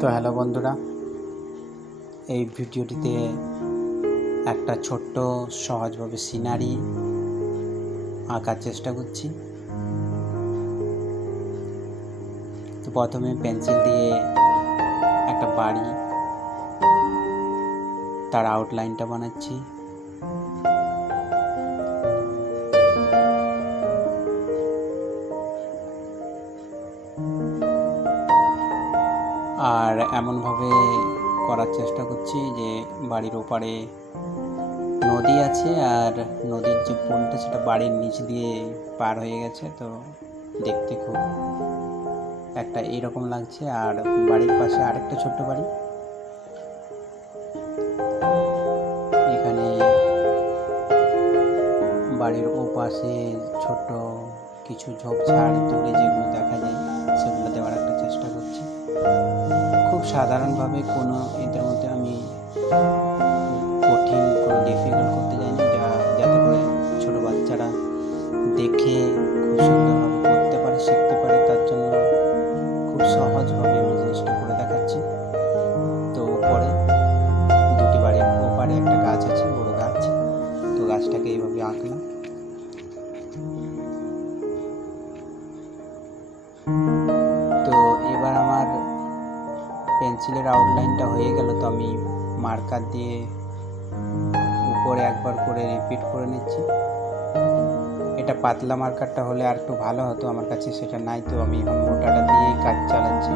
তো হ্যালো বন্ধুরা, এই ভিডিওটিতে একটা ছোট্ট সহজভাবে সিনারি আঁকার চেষ্টা করছি। তো প্রথমে পেন্সিল দিয়ে একটা বাড়ি, তার আউটলাইনটা বানাচ্ছি। আর এমনভাবে করার চেষ্টা করছি যে বাড়ির ওপারে নদী আছে, আর নদীর যে পুলটা সেটা বাড়ির নিচ দিয়ে পার হয়ে গেছে। তো দেখতে খুব একটা এইরকম লাগছে। আর বাড়ির পাশে আরেকটা ছোট্ট বাড়ি, এখানে বাড়ির ওপাশে ছোট কিছু ঝোপঝাড় দূরে যেগুলো দেখা যায় সেগুলো দেওয়ার একটা চেষ্টা করছি। খুব সাধারণভাবে কোনো এদের মধ্যে আমি কঠিন কোনো ডিফিকাল্ট করতে যাইনি, যাতে করে ছোটো বাচ্চারা দেখে খুব সুন্দরভাবে করতে পারে, শিখতে পারে। তার জন্য খুব সহজভাবে আমি জিনিসটা করে দেখাচ্ছি। তো ওপরে দুটি বাড়ির ওপারে একটা গাছ আছে, বড় গাছ। তো গাছটাকে এইভাবে আঁকলাম। তো এবার আমার পেন্সিলের আউটলাইনটা হয়ে গেল। তো আমি মার্কার দিয়ে উপরে একবার করে রিপিট করে নিচ্ছি। এটা পাতলা মার্কারটা হলে আর একটু ভালো হতো, আমার কাছে সেটা নাই। তো আমি এখন মোটাটা দিয়েই কাজ চালাচ্ছি।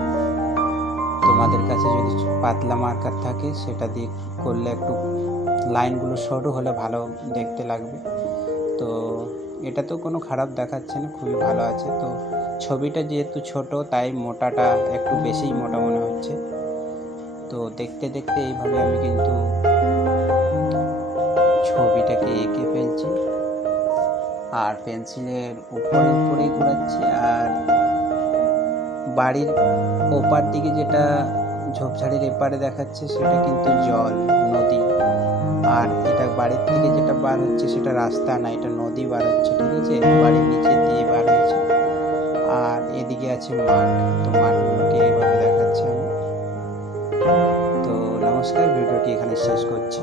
তোমাদের কাছে যদি পাতলা মার্কার থাকে সেটা দিয়ে করলে একটু লাইনগুলো সরু হলে ভালো দেখতে লাগবে। তো এটা তো কোনো খারাপ দেখাচ্ছে না, খুবই ভালো আছে। তো ছবিটা যেহেতু ছোট, তাই মোটাটা একটু বেশিই মোটা মনে হচ্ছে। তো দেখতে দেখতে এইভাবে আমি কিন্তু ছবিটাকে এঁকে ফেলছি, আর পেন্সিলের উপরেই ঘোরাচ্ছি। আর বাড়ির ওপার দিকে যেটা ঝোপঝাড়ের এপারে দেখাচ্ছে সেটা কিন্তু জল, নদী। আর এটা বাড়ির থেকে যেটা বার হচ্ছে সেটা রাস্তা না, এটা নদী বার হচ্ছে, ঠিক আছে? বাড়ির নিচে দিয়ে বার হয়েছে। আর এদিকে আছে মাঠ। তো মাঠগুলোকে এইভাবে দেখাচ্ছি আমি। তো নমস্কার, ভিডিওটি এখানে শেষ করছি।